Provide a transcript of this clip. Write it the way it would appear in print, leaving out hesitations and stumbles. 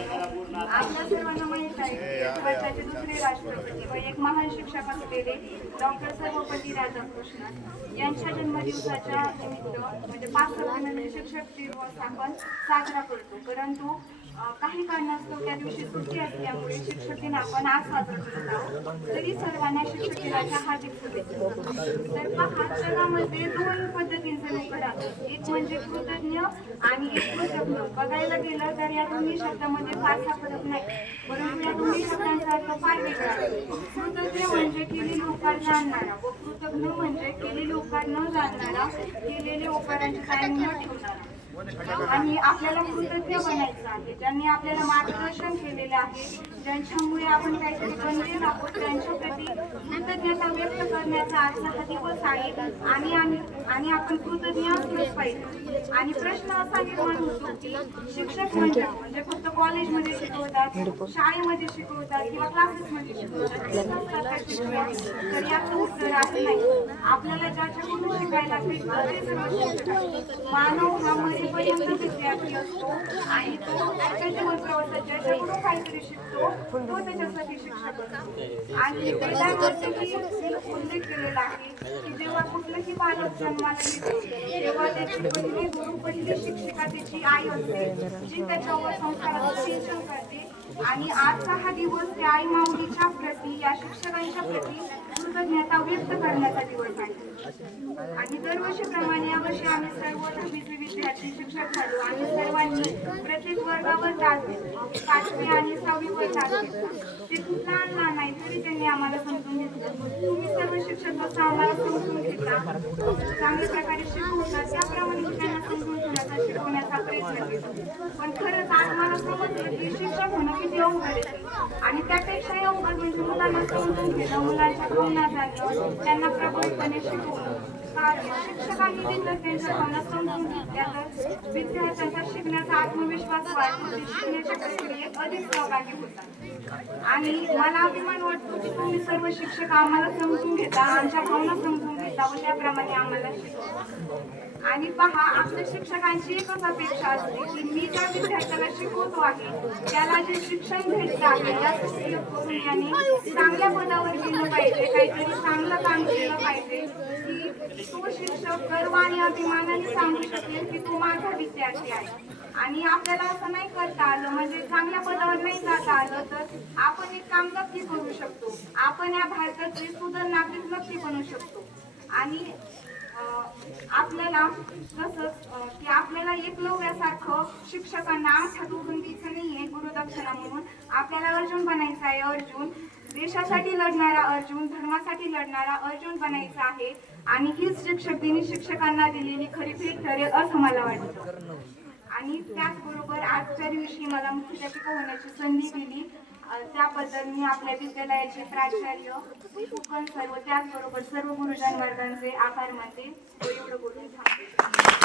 आपल्या सर्वांना माहीत आहे की भारताचे दुसरे राष्ट्रपती व एक महान शिक्षक असलेले डॉक्टर सर्वपल्ली राधाकृष्णन यांच्या जन्मदिवसाच्या निमित्त म्हणजे 5 सप्टेंबर शिक्षक दिवस आपण साजरा करतो. परंतु काही कारणास्तव त्या दिवशी सुट्टी असल्यामुळे शिक्षक दिन आपण आज साजरा करत आहोत. तरी सर्वांना शिक्षक दिनाच्या हार्दिक शुभेच्छा. तर पहा, जगामध्ये 2 पद्धतींचे लोक राहतात, एक म्हणजे कृतज्ञ आणि एक कृतज्ञ. बघायला गेलं तर या दोन्ही शब्दामध्ये फारसा फरक नाही, परंतु या दोन्ही शब्दांचा अर्थ फार वेगळा आहे. कृतज्ञ म्हणजे केलेले उपकार जाणणारा व कृतज्ञ म्हणजे केलेले उपकार न जाणणारा, केलेले उपकारांची जाणीव न ठेवणारा. आणि आपल्याला कृतज्ञ बनायचं आहे, ज्यांनी आपल्याला मार्गदर्शन केलेलं आहे, ज्यांच्यामुळे आपण काहीतरी बनलेलो आहोत, त्यांच्या प्रती कृतज्ञता व्यक्त करण्याचा आजचा हा दिवस आहे. आणि आपण कृतज्ञ असलोच पाहिजे. आणि प्रश्न असा निर्माण होतो की शिक्षक म्हणजे फक्त कॉलेजमध्ये शिकवतात, शाळेमध्ये शिकवतात किंवा क्लासेसमध्ये शिकवतात, तर याचं उत्तर आहे नाही. आपल्याला ज्याच्याकडून शिकायला भेटतं ते सर्व शिक्षक. मानव हा मरेपर्यंत विद्यार्थी असतो आणि तो त्याच्या प्रवासात ज्याच्याकडून काहीतरी शिकतो तो त्याच्यासाठी शिक्षक असतो. आणि वेदांवरती उल्लेख केलेला आहे की जेव्हा कुठलंही बालक जन्माला येतो तेव्हा त्याची पहिली शिक्षिका त्याची आई असते, जी त्याच्यावर संस्काराचं सिंचन करते. आणि आजचा हा दिवस त्या आई माऊलीच्या प्रती, या शिक्षकांच्या प्रती कृतज्ञता व्यक्त करण्याचा दिवस आहे. आणि दरवर्षीप्रमाणे यावर्षी आम्ही सर्व 10वी विद्यार्थी शिक्षक झालो. आम्ही सर्वांनी प्रत्येक वर्गावर तास घेतला, 5वी आणि 6वी वर तास घेतला. ते खूप लहान लहान आहे तरी त्यांनी आम्हाला समजून घेतलं. तुम्ही सर्व शिक्षक असं आम्हाला समजून घेता, चांगल्या प्रकारे शिकवतात, त्याप्रमाणे त्यांना समजून घेण्याचा, शिकवण्याचा प्रयत्न केला. पण खरंच आज मला समजलं की शिक्षक होणं किती अवघड आहे. आणि त्यापेक्षाही अवघड म्हणजे मुलांना समजून घेणं, मुलांच्या भावना जाणणं, त्यांना प्रभावीपणे शिकवणं. शिक्षकांनी देखील त्यांच्या भावना समजून घेतल्या तर विद्यार्थ्यांचा शिकण्याचा आत्मविश्वास वाढतो, ते शिकण्याच्या प्रक्रियेत अधिक सहभागी होतात. आणि मला अभिमान वाटतो की तुम्ही सर्व शिक्षक आम्हाला समजून घेता, आमच्या भावना समजून घेता व त्याप्रमाणे आम्हाला शिकवता. आणि पहा, आपल्या शिक्षकांची एकच अपेक्षा असते की मी ज्या विद्यार्थ्याला शिकवतो आहे त्याला जे शिक्षण भेटतं आहे त्याचा उपयोग करून याने चांगल्या पदावर गेलं पाहिजे, काहीतरी चांगलं काम केलं पाहिजे, की तो शिक्षक गर्व आणि अभिमानाने सांगू शकेल की तो माझा विद्यार्थी आहे. आणि आपल्याला असं नाही करता आलं, म्हणजे चांगल्या पदावर नाही जाता आलं, तर आपण एक काम नक्की करू शकतो, आपण या भारताचे सुदृढ नागरिक नक्की बनू शकतो. आणि आपल्याला तसंच की आपल्याला एकलव्यासारखं शिक्षकांना आठ उठून द्यायचं नाहीये गुरुदक्षिणा म्हणून. आपल्याला अर्जुन बनायचं आहे, अर्जुन देशासाठी लढणारा अर्जुन, धर्मासाठी लढणारा अर्जुन बनायचा आहे. आणि हीच शिक्षक दिनी शिक्षकांना दिलेली खरी भेट ठरेल असं मला वाटतं. आणि त्याचबरोबर आजच्या दिवशी मला मुख्याध्यापिका होण्याची संधी दिली त्याबद्दल मी आपल्या विद्यालयाचे प्राचार्य सर व त्याचबरोबर सर्व गुरुजन वर्गांचे आभार मानते. एवढं बोलून थांबते.